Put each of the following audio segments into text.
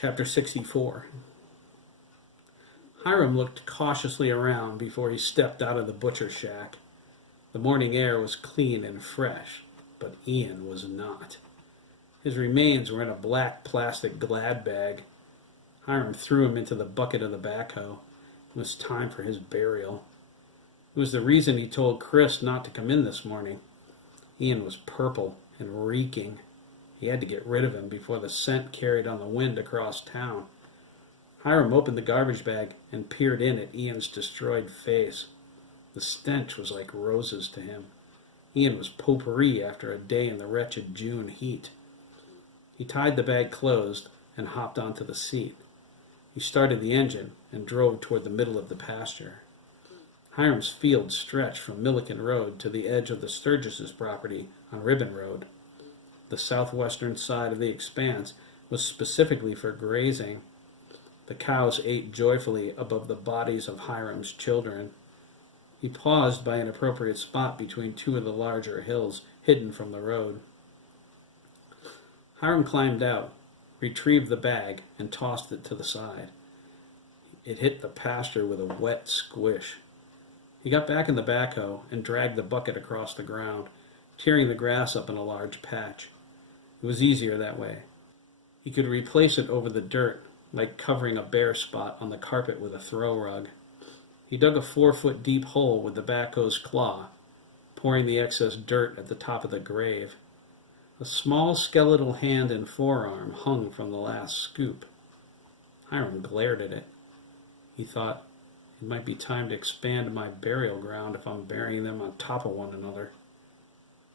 Chapter 64. Hiram looked cautiously around before he stepped out of the butcher shack. The morning air was clean and fresh, but Ian was not. His remains were in a black plastic glad bag. Hiram threw him into the bucket of the backhoe. It was time for his burial. It was the reason he told Chris not to come in this morning. Ian was purple and reeking. He had to get rid of him before the scent carried on the wind across town. Hiram opened the garbage bag and peered in at Ian's destroyed face. The stench was like roses to him. Ian was potpourri after a day in the wretched June heat. He tied the bag closed and hopped onto the seat. He started the engine and drove toward the middle of the pasture. Hiram's field stretched from Milliken Road to the edge of the Sturgis's property on Ribbon Road. The southwestern side of the expanse was specifically for grazing. The cows ate joyfully above the bodies of Hiram's children. He paused by an appropriate spot between two of the larger hills hidden from the road. Hiram climbed out, retrieved the bag, and tossed it to the side. It hit the pasture with a wet squish. He got back in the backhoe and dragged the bucket across the ground, tearing the grass up in a large patch. It was easier that way. He could replace it over the dirt, like covering a bare spot on the carpet with a throw rug. He dug a 4-foot deep hole with the backhoe's claw, pouring the excess dirt at the top of the grave. A small skeletal hand and forearm hung from the last scoop. Hiram glared at it. He thought, it might be time to expand my burial ground if I'm burying them on top of one another.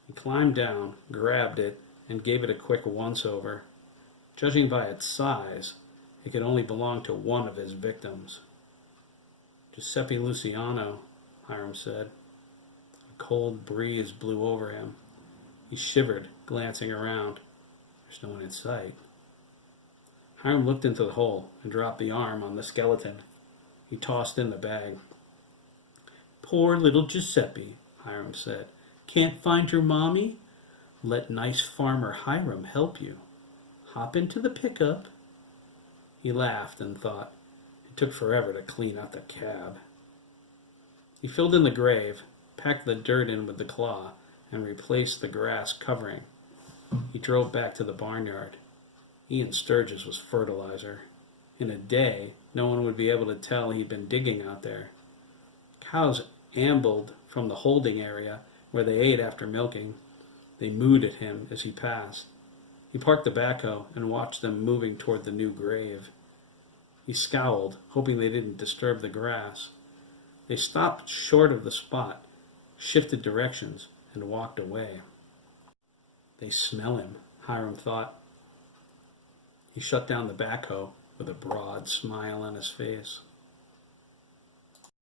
He climbed down, grabbed it, and gave it a quick once-over. Judging by its size, it could only belong to one of his victims. Giuseppe Luciano, Hiram said. A cold breeze blew over him. He shivered, glancing around. There's no one in sight. Hiram looked into the hole and dropped the arm on the skeleton. He tossed in the bag. Poor little Giuseppe, Hiram said. Can't find your mommy? Let nice farmer Hiram help you. Hop into the pickup. He laughed and thought, it took forever to clean out the cab. He filled in the grave, packed the dirt in with the claw, and replaced the grass covering. He drove back to the barnyard. Ian Sturgis was fertilizer. In a day, no one would be able to tell he'd been digging out there. Cows ambled from the holding area where they ate after milking. They mooed at him as he passed. He parked the backhoe and watched them moving toward the new grave. He scowled, hoping they didn't disturb the grass. They stopped short of the spot, shifted directions, and walked away. They smell him, Hiram thought. He shut down the backhoe with a broad smile on his face.